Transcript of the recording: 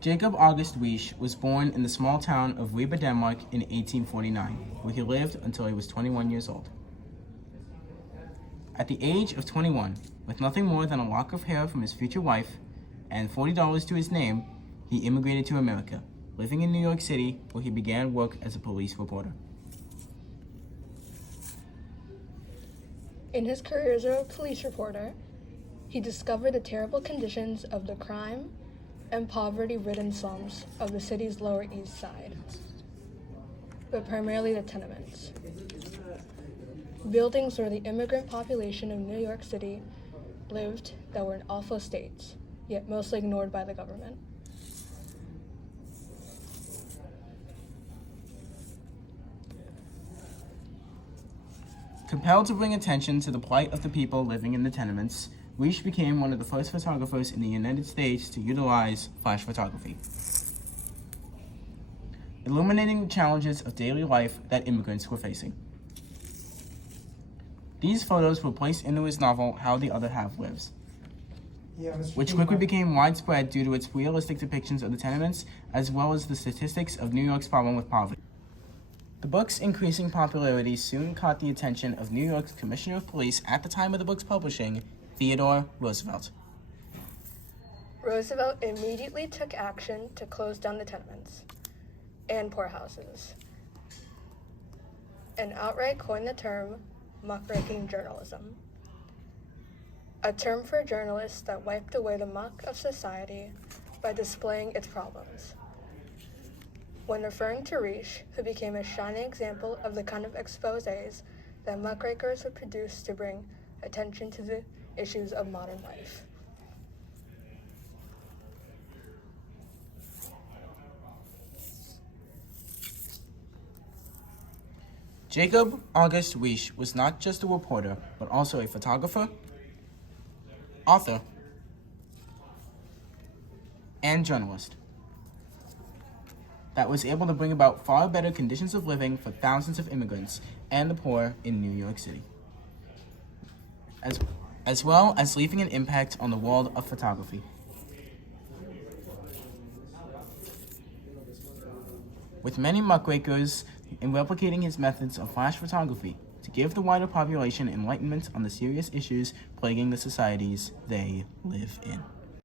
Jacob August Weish was born in the small town of Ribe, Denmark in 1849, where he lived until he was 21 years old. At the age of 21, with nothing more than a lock of hair from his future wife and $40 to his name, he immigrated to America, living in New York City, where he began work as a police reporter. In his career as a police reporter, he discovered the terrible conditions of the crime and poverty-ridden slums of the city's Lower East Side, but primarily the tenements. Buildings where the immigrant population of New York City lived that were in awful states, yet mostly ignored by the government. Compelled to bring attention to the plight of the people living in the tenements, Weish became one of the first photographers in the United States to utilize flash photography, illuminating the challenges of daily life that immigrants were facing. These photos were placed into his novel, How the Other Half Lives, which quickly became widespread due to its realistic depictions of the tenements, as well as the statistics of New York's problem with poverty. The book's increasing popularity soon caught the attention of New York's Commissioner of Police at the time of the book's publishing, Theodore Roosevelt. Roosevelt immediately took action to close down the tenements and poorhouses, and outright coined the term muckraking journalism, a term for journalists that wiped away the muck of society by displaying its problems. When referring to Weish, who became a shining example of the kind of exposés that muckrakers would produce to bring attention to the issues of modern life. Jacob August Weish was not just a reporter, but also a photographer, author, and journalist that was able to bring about far better conditions of living for thousands of immigrants and the poor in New York City, as well as leaving an impact on the world of photography. With many muckrakers in replicating his methods of flash photography to give the wider population enlightenment on the serious issues plaguing the societies they live in.